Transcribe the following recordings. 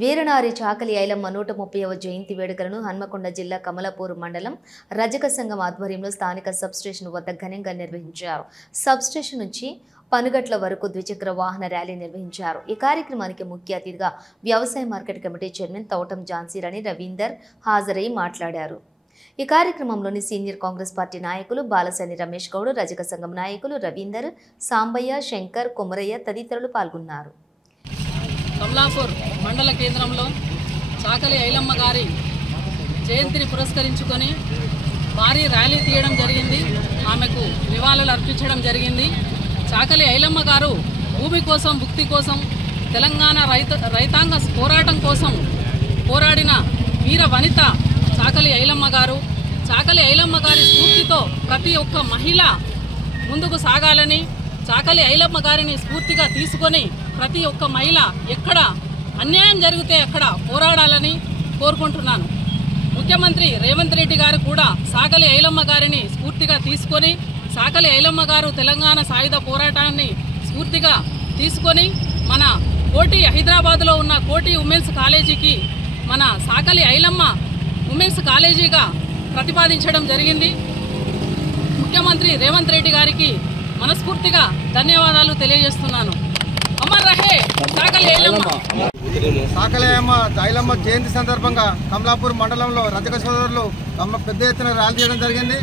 వీరనారి చాకలి ఐలమ్మ 130వ జయంతి వేడుకలను హన్మకొండ జిల్లా కమలాపూర్ మండలం రజక సంఘం ఆధ్వర్యంలో స్థానిక సబ్స్టేషన్ వద్ద ఘనంగా నిర్వహించారు. సబ్స్టేషన్ నుంచి పనుగట్ల వరకు ద్విచక్ర వాహన ర్యాలీ నిర్వహించారు. ఈ కార్యక్రమానికి ముఖ్య అతిథిగా వ్యవసాయ market committee chairman Thoutam Jhansirani Ravinder హాజరై మాట్లాడారు. ఈ కార్యక్రమంలోని సీనియర్ కాంగ్రెస్ పార్టీ నాయకులు బాలసాని రమేష్ గౌడ్, రజక సంఘం నాయకులు రవీందర్, సాంబయ్య, శంకర్, కొమరయ్య తదితరులు పాల్గొన్నారు. కమలాపూర్ మండల కేంద్రంలో చాకలి ఐలమ్మ గారి జయంతిని పురస్కరించుకొని భారీ ర్యాలీ తీయడం జరిగింది. ఆమెకు నివాళులు అర్పించడం జరిగింది. చాకలి ఐలమ్మ గారు భూమి కోసం, భుక్తి కోసం, తెలంగాణ రైతాంగ పోరాటం కోసం పోరాడిన వీర వనిత చాకలి ఐలమ్మ గారు. చాకలి ఐలమ్మ గారి స్ఫూర్తితో ప్రతి ఒక్క మహిళ ముందుకు సాగాలని, చాకలి ఐలమ్మ గారిని స్ఫూర్తిగా తీసుకొని ప్రతి ఒక్క మహిళ ఎక్కడ అన్యాయం జరిగితే అక్కడ పోరాడాలని కోరుకుంటున్నాను. ముఖ్యమంత్రి రేవంత్ రెడ్డి గారు కూడా చాకలి ఐలమ్మ గారిని స్ఫూర్తిగా తీసుకొని, చాకలి ఐలమ్మ గారు తెలంగాణ సాయుధ పోరాటాన్ని స్ఫూర్తిగా తీసుకొని మన కోటి హైదరాబాద్లో ఉన్న కోటి ఉమెన్స్ కాలేజీకి మన చాకలి ఐలమ్మ ఉమెన్స్ కాలేజీగా ప్రతిపాదించడం జరిగింది. ముఖ్యమంత్రి రేవంత్ రెడ్డి గారికి మనస్ఫూర్తిగా ధన్యవాదాలు తెలియజేస్తున్నాను. అమర్ రహే చాకలి ఐలమ్మ. చాకలి ఐలమ్మ జయంతి సందర్భంగా కమలాపూర్ మండలంలో రజక సోదరులు పెద్ద ఎత్తున ర్యాలీ చేయడం జరిగింది.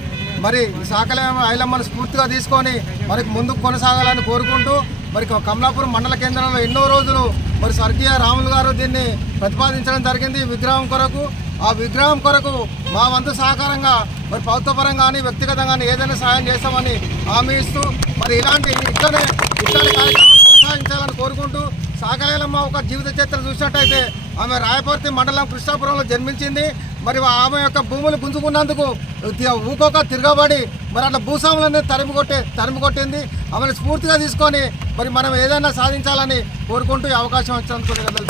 మరి చాకలి ఐలమ్మను స్ఫూర్తిగా తీసుకొని మరి ముందుకు కొనసాగాలని కోరుకుంటూ మరి కమలాపూర్ మండల కేంద్రంలో ఎన్నో రోజులు మరి స్వర్గీయ రాములు గారు దీన్ని ప్రతిపాదించడం జరిగింది విగ్రహం కొరకు. ఆ విగ్రహం కొరకు మా వంతు సహకారంగా మరి ప్రభుత్వపరంగా కానీ వ్యక్తిగతంగా ఏదైనా సహాయం చేస్తామని హామీ ఇస్తూ మరి ఇట్లాంటి కార్యక్రమాలు కొనసాగించాలని కోరుకుంటూ, చాకలి ఐలమ్మ ఒక జీవిత చరిత్ర చూసినట్టయితే ఆమె రాయపర్తి మండలం కృష్ణాపురంలో జన్మించింది. మరి ఆమె యొక్క భూములు గుంజుకున్నందుకు ఊకోక తిరగబడి మరి అట్లా భూస్వాములన్నీ తరిమి కొట్టింది. ఆమెను స్ఫూర్తిగా తీసుకొని మరి మనం ఏదైనా సాధించాలని కోరుకుంటూ ఈ అవకాశం వచ్చినందుకు